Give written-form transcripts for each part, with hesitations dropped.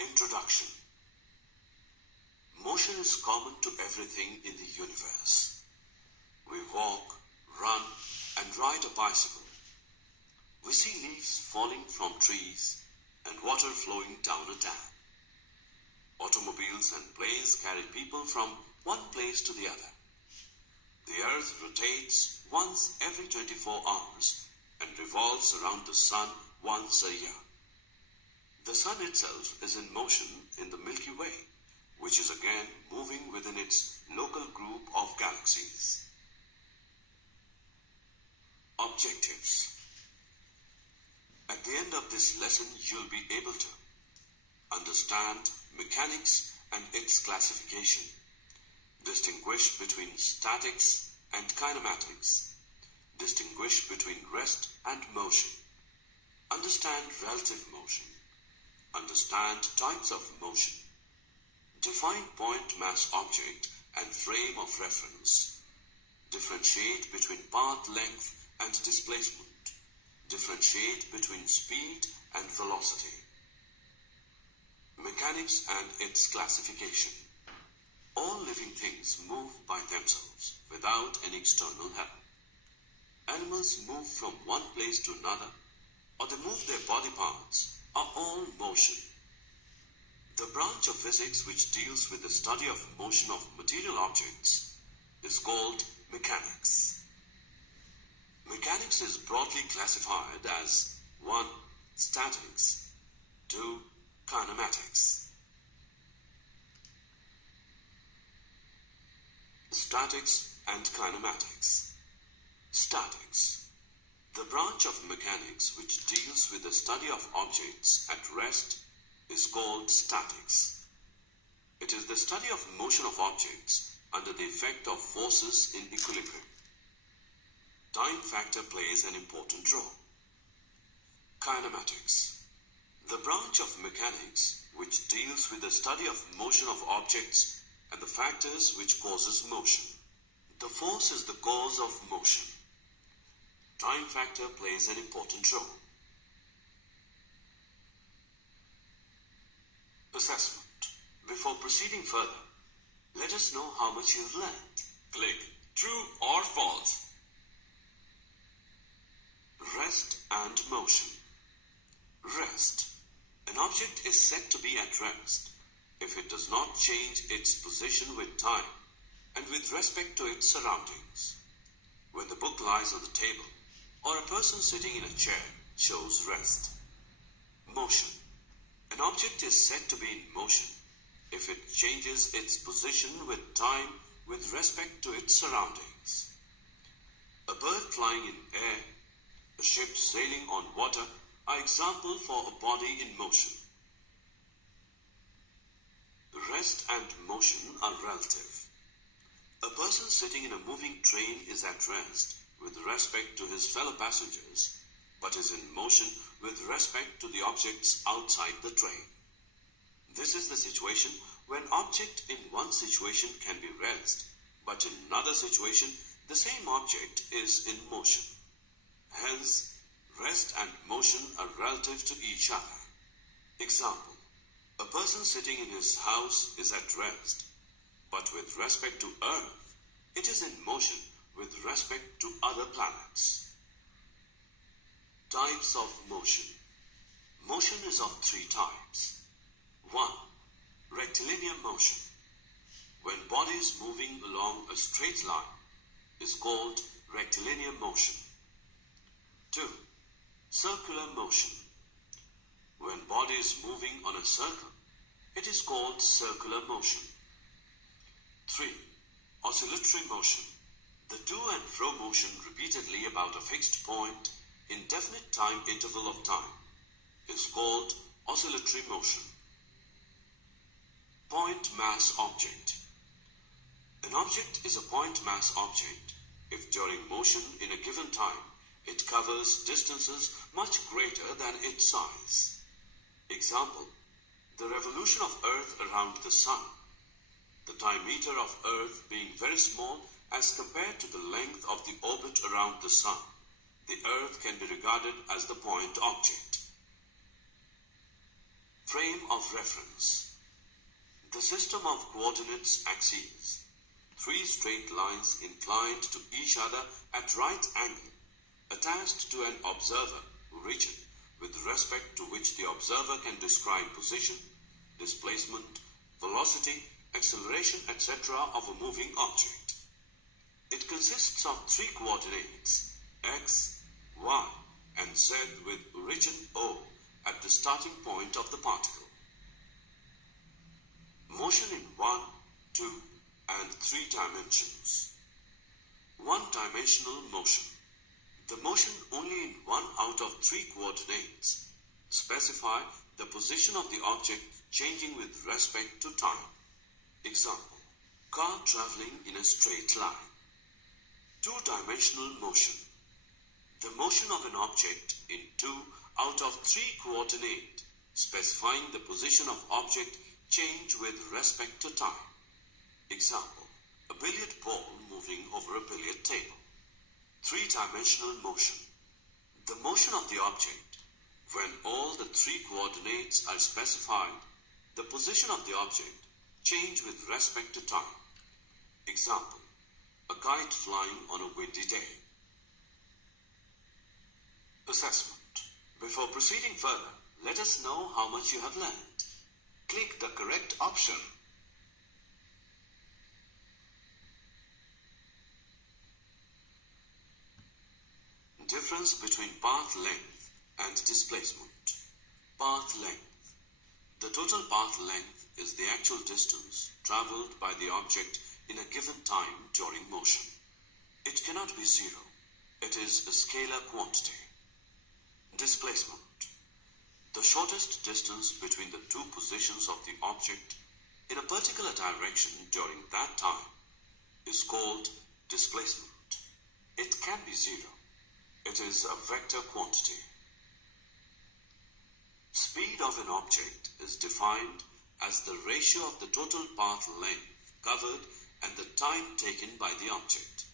Introduction. Motion is common to everything in the universe. We walk, run, and ride a bicycle. We see leaves falling from trees and water flowing down a dam. Automobiles and planes carry people from one place to the other. The earth rotates once every 24 hours and revolves around the sun once a year. The sun itself is in motion in the Milky Way, which is again moving within its local group of galaxies. Objectives. At the end of this lesson, you'll be able to understand mechanics and its classification, distinguish between statics and kinematics, distinguish between rest and motion, understand relative motion, understand types of motion, define point mass object and frame of reference, differentiate between path length and displacement, differentiate between speed and velocity. Mechanics and its classification. All living things move by themselves without any external help. Animals move from one place to another, or they move their body parts, are all motion. The branch of physics which deals with the study of motion of material objects is called mechanics. Mechanics is broadly classified as 1. Statics, 2. Kinematics. Statics and kinematics. Statics. The branch of mechanics which deals with the study of objects at rest is called statics. It is the study of motion of objects under the effect of forces in equilibrium. Time factor plays an important role. Kinematics. The branch of mechanics which deals with the study of motion of objects and the factors which causes motion. The force is the cause of motion. Time factor plays an important role. Assessment. Before proceeding further, let us know how much you've learned. Click true or false. Rest and motion. Rest. An object is said to be at rest if it does not change its position with time and with respect to its surroundings. When the book lies on the table or a person sitting in a chair shows rest. Motion. An object is said to be in motion if it changes its position with time with respect to its surroundings. A bird flying in air, a ship sailing on water are example for a body in motion. Rest and motion are relative. A person sitting in a moving train is at rest with respect to his fellow passengers, but is in motion with respect to the objects outside the train. This is the situation when object in one situation can be rest, but in another situation the same object is in motion. Hence, rest and motion are relative to each other. Example, a person sitting in his house is at rest, but with respect to Earth, it is in motion with respect to other planets. Types of motion. Motion is of 3 types. 1. Rectilinear motion. When bodies moving along a straight line is called rectilinear motion. 2. Circular motion. When body is moving on a circle, it is called circular motion. 3. Oscillatory motion. The to and fro motion repeatedly about a fixed point in definite time interval of time is called oscillatory motion. Point mass object. An object is a point mass object if during motion in a given time it covers distances much greater than its size. Example, the revolution of Earth around the Sun. The diameter of Earth being very small as compared to the length of the orbit around the Sun, the Earth can be regarded as the point object. Frame of reference. The system of coordinates axes, three straight lines inclined to each other at right angle, attached to an observer region with respect to which the observer can describe position, displacement, velocity, acceleration, etc. of a moving object. It consists of three coordinates, x, y, and z, with origin O at the starting point of the particle. Motion in 1, 2, and 3 dimensions. One-dimensional motion. The motion only in one out of three coordinates specify the position of the object changing with respect to time. Example, car traveling in a straight line. Two-dimensional motion. The motion of an object in 2 out of 3 coordinates specifying the position of object change with respect to time. Example, a billiard ball moving over a billiard table. Three-dimensional motion. The motion of the object, when all the 3 coordinates are specified, the position of the object change with respect to time. Example, a kite flying on a windy day. Assessment. Before proceeding further, let us know how much you have learned. Click the correct option. Difference between path length and displacement. Path length. The total path length is the actual distance traveled by the object in a given time during motion. It cannot be zero. It is a scalar quantity. Displacement. The shortest distance between the two positions of the object in a particular direction during that time is called displacement. It can be zero. It is a vector quantity. Speed of an object is defined as the ratio of the total path length covered and the time taken by the object.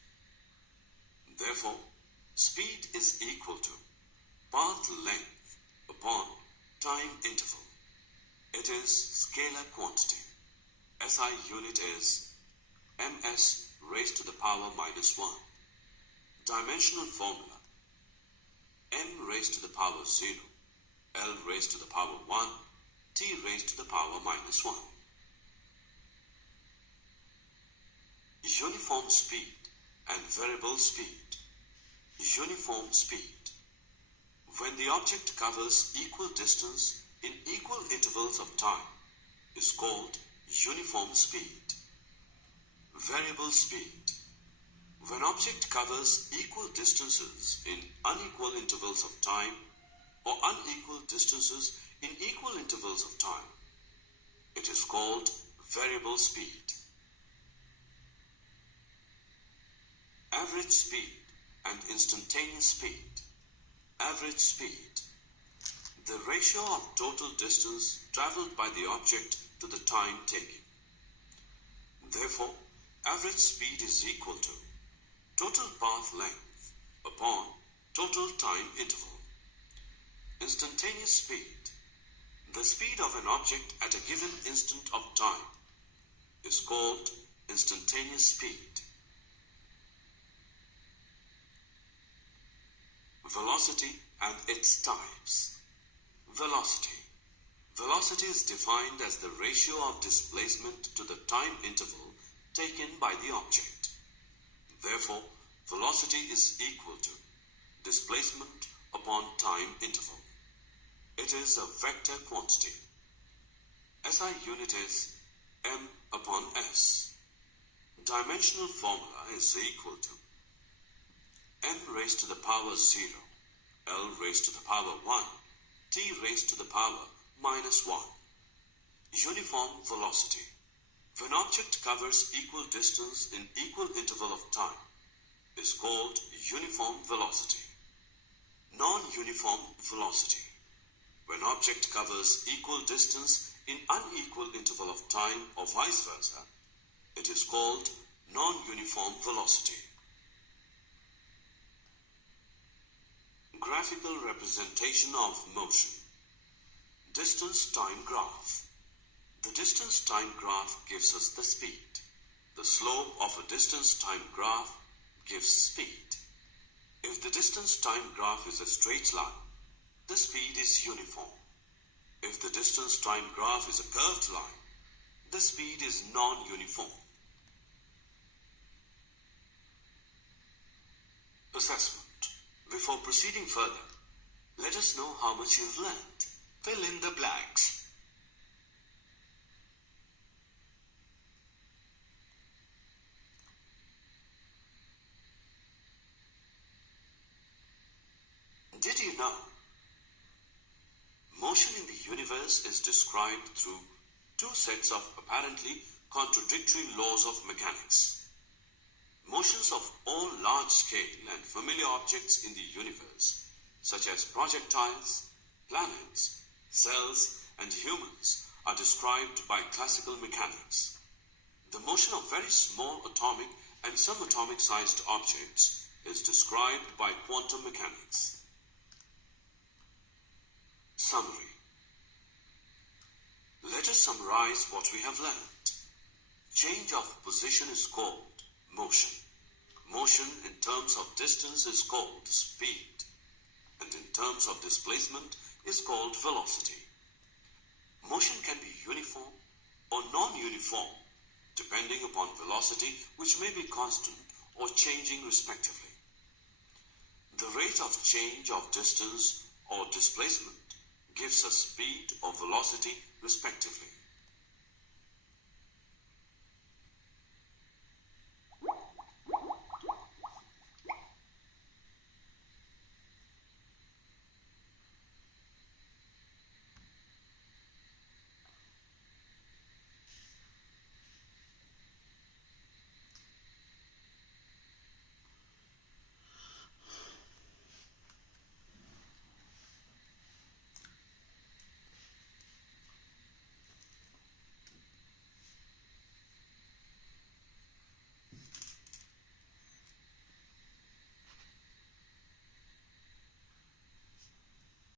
Therefore, speed is equal to path length upon time interval. It is scalar quantity. SI unit is ms raised to the power minus 1. Dimensional formula: m raised to the power 0, l raised to the power 1, t raised to the power minus 1. Uniform speed and variable speed. Uniform speed. When the object covers equal distance in equal intervals of time is called uniform speed. Variable speed. When object covers equal distances in unequal intervals of time or unequal distances in equal intervals of time, it is called variable speed. Average speed and instantaneous speed. Average speed. The ratio of total distance traveled by the object to the time taken. Therefore, average speed is equal to total path length upon total time interval. Instantaneous speed. The speed of an object at a given instant of time is called instantaneous speed. Velocity and its types. Velocity. Velocity is defined as the ratio of displacement to the time interval taken by the object. Therefore, velocity is equal to displacement upon time interval. It is a vector quantity. SI unit is m upon s. Dimensional formula is equal to m raised to the power 0, l raised to the power 1, t raised to the power minus 1. Uniform velocity. When object covers equal distance in equal interval of time is called uniform velocity. Non-uniform velocity. When object covers equal distance in unequal interval of time or vice versa, it is called non-uniform velocity. Graphical representation of motion. Distance-time graph. The distance-time graph gives us the speed. The slope of a distance-time graph gives speed. If the distance-time graph is a straight line, the speed is uniform. If the distance-time graph is a curved line, the speed is non-uniform. Assessment. Before proceeding further, let us know how much you've learned. Fill in the blanks. Did you know? Motion in the universe is described through two sets of apparently contradictory laws of mechanics. Motions of all large-scale and familiar objects in the universe, such as projectiles, planets, cells, and humans, are described by classical mechanics. The motion of very small atomic and subatomic-sized objects is described by quantum mechanics. Summary. Let us summarize what we have learned. Change of position is called motion. Motion in terms of distance is called speed, and in terms of displacement is called velocity. Motion can be uniform or non-uniform, depending upon velocity, which may be constant or changing respectively. The rate of change of distance or displacement gives us speed or velocity respectively.